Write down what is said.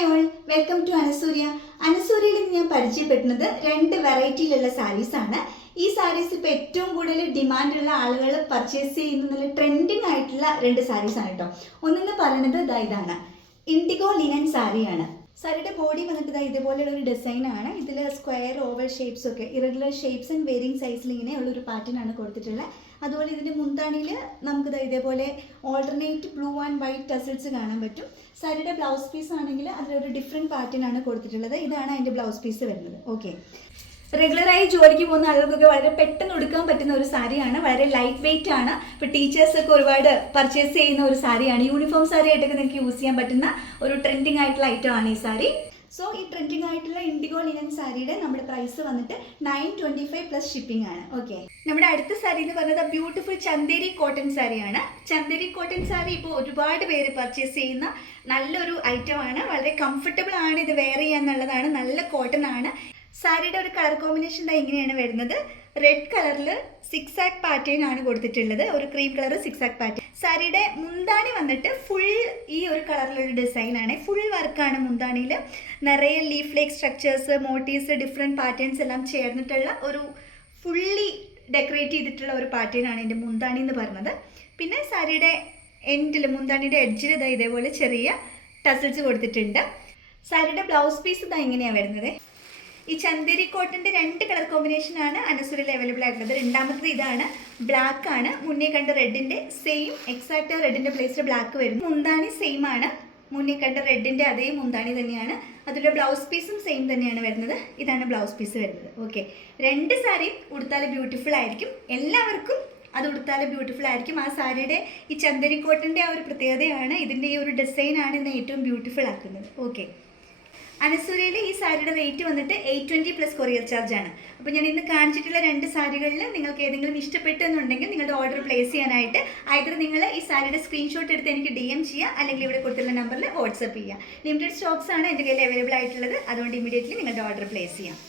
Hi all, welcome to Anasurya. അനസൂര്യയിൽ ഞാൻ പരിചയപ്പെടുന്നത് രണ്ട് വെറൈറ്റിയിലുള്ള സാരീസ് ആണ്. ഈ സാരീസ് ഇപ്പോൾ ഏറ്റവും കൂടുതൽ ഡിമാൻഡുള്ള ആളുകൾ പർച്ചേസ് ചെയ്യുന്ന നല്ല ട്രെൻഡിങ് ആയിട്ടുള്ള രണ്ട് സാരീസ് ആണ് കേട്ടോ. ഒന്നെന്ന് പറയുന്നത് ഇതാണ് ഇൻഡിഗോ ലിനൻ സാരിയാണ്. സാരിയുടെ ബോഡി വന്നിട്ട് ഇതുപോലെയുള്ള ഒരു ഡിസൈനാണ്. ഇതിൽ സ്ക്വയർ ഓവൽ ഷേപ്സ് ഒക്കെ ഇറഗുലർ ഷേപ്സ് ആൻഡ് വേരിങ് സൈസിൽ ഇങ്ങനെയുള്ള ഒരു പാറ്റേൺ ആണ് കൊടുത്തിട്ടുള്ളത്. അതുപോലെ ഇതിൻ്റെ മുന്താണിയിൽ നമുക്ക് ഇതേപോലെ alternate blue and white tassels കാണാൻ പറ്റും. സാരിയുടെ ബ്ലൗസ് പീസ് ആണെങ്കിൽ അതിലൊരു ഡിഫറെൻറ്റ് പാറ്റേൺ ആണ് കൊടുത്തിട്ടുള്ളത്. ഇതാണ് അതിൻ്റെ ബ്ലൗസ് പീസ് വരുന്നത്. ഓക്കെ, റെഗുലറായി ജോലിക്ക് പോകുന്ന ആളുകൾക്കൊക്കെ വളരെ പെട്ടെന്ന് എടുക്കാൻ പറ്റുന്ന ഒരു സാരിയാണ്. വളരെ ലൈറ്റ് വെയിറ്റ് ആണ്. ഇപ്പോൾ ടീച്ചേഴ്സൊക്കെ ഒരുപാട് പർച്ചേസ് ചെയ്യുന്ന ഒരു സാരിയാണ്. യൂണിഫോം സാരി ആയിട്ടൊക്കെ നിങ്ങൾക്ക് യൂസ് ചെയ്യാൻ പറ്റുന്ന ഒരു ട്രെൻഡിങ് ആയിട്ടുള്ള ഐറ്റം ആണ് ഈ സാരി. സോ ഈ ട്രെൻഡിങ് ആയിട്ടുള്ള ഇൻഡിഗോ ലിനൻ സാരിയുടെ നമ്മുടെ പ്രൈസ് വന്നിട്ട് 925 പ്ലസ് ഷിപ്പിംഗ് ആണ്. ഓക്കെ, നമ്മുടെ അടുത്ത സാരി എന്ന് പറയുന്നത് ബ്യൂട്ടിഫുൾ ചന്ദേരി കോട്ടൺ സാരിയാണ്. ചന്ദേരി കോട്ടൺ സാരി ഇപ്പോൾ ഒരുപാട് പേര് പർച്ചേസ് ചെയ്യുന്ന നല്ലൊരു ഐറ്റമാണ്. വളരെ കംഫർട്ടബിൾ ആണ് ഇത് വെയർ ചെയ്യാന്നുള്ളതാണ്. നല്ല കോട്ടൺ ആണ്. സാരിയുടെ ഒരു കളർ കോമ്പിനേഷൻ ഇങ്ങനെയാണ് വരുന്നത്. റെഡ് കളറിൽ സിക്സ് ആക്ക് പാറ്റേൺ ആണ് കൊടുത്തിട്ടുള്ളത്. ഒരു ക്രീം കളർ സിക്സ് ആക്ക് പാറ്റേൺ. സാരിയുടെ മുന്താണി വന്നിട്ട് ഫുൾ ഈ ഒരു കളറിലൊരു ഡിസൈനാണ്. ഫുൾ വർക്കാണ് മുന്താണിയിൽ. നിറയെ leaf like structures, motifs, different patterns എല്ലാം ചേർന്നിട്ടുള്ള ഒരു ഫുള്ളി ഡെക്കറേറ്റ് ചെയ്തിട്ടുള്ള ഒരു പാറ്റേൺ ആണ് ഇതിൻ്റെ മുന്താണി എന്ന് പറയുന്നത്. പിന്നെ സാരിയുടെ എൻഡിൽ മുന്താണിയുടെ എഡ്ജിൽ ഇതേപോലെ ചെറിയ ടസൽസ് കൊടുത്തിട്ടുണ്ട്. സാരിയുടെ ബ്ലൗസ് പീസ് ഇങ്ങനെയാണ് വരുന്നത്. ഈ ചന്ദേരി കോട്ടൻ്റെ രണ്ട് കളർ കോമ്പിനേഷനാണ് അനസൂരിൽ അവൈലബിൾ ആയിട്ടുള്ളത്. രണ്ടാമത്തത് ഇതാണ്, ബ്ലാക്ക് ആണ്. മുന്നേ കണ്ട റെഡിൻ്റെ സെയിം എക്സാക്റ്റ് റെഡിൻ്റെ പ്ലേസിൽ ബ്ലാക്ക് വരുന്നു. മുന്താണി സെയിം ആണ്. മുന്നേ കണ്ട റെഡിൻ്റെ അതേ മുന്താണി തന്നെയാണ്. അതിൻ്റെ ബ്ലൗസ് പീസും സെയിം തന്നെയാണ് വരുന്നത്. ഇതാണ് ബ്ലൗസ് പീസ് വരുന്നത്. ഓക്കെ, രണ്ട് സാരിയും ഉടുത്താൽ ബ്യൂട്ടിഫുൾ ആയിരിക്കും. എല്ലാവർക്കും അത് ഉടുത്താൽ ബ്യൂട്ടിഫുൾ ആയിരിക്കും. ആ സാരിയുടെ ഈ ചന്ദേരി കോട്ടൻ്റെ ആ ഒരു പ്രത്യേകതയാണ്, ഇതിൻ്റെ ഈ ഒരു ഡിസൈനാണ് ഇതിനെ ഏറ്റവും ബ്യൂട്ടിഫുൾ ആക്കുന്നത്. ഓക്കെ, അനസൂര്യയിൽ ഈ സാരിയുടെ റേറ്റ് വന്നിട്ട് 820 പ്ലസ് കൊറിയർ ചാർജ് ആണ്. അപ്പോൾ ഞാൻ ഇന്ന് കാണിച്ചിട്ടുള്ള രണ്ട് സാരികളിൽ നിങ്ങൾക്ക് ഏതെങ്കിലും ഇഷ്ടപ്പെട്ടെന്നുണ്ടെങ്കിൽ നിങ്ങളുടെ ഓർഡർ പ്ലേസ് ചെയ്യാനായിട്ട് ഐദർ നിങ്ങൾ ഈ സാരിയുടെ സ്ക്രീൻഷോട്ട് എടുത്ത് എനിക്ക് DM ചെയ്യുക, അല്ലെങ്കിൽ ഇവിടെ കൊടുത്തുള്ള നമ്പറിൽ വാട്സപ്പ് ചെയ്യുക. ലിമിറ്റഡ് സ്റ്റോക്സ് ആണ് എൻ്റെ കയ്യിൽ അവൈലബിൾ ആയിട്ടുള്ളത്. അതുകൊണ്ട് ഇമീഡിയറ്റ്ലി നിങ്ങളുടെ ഓർഡർ പ്ലേസ് ചെയ്യാം.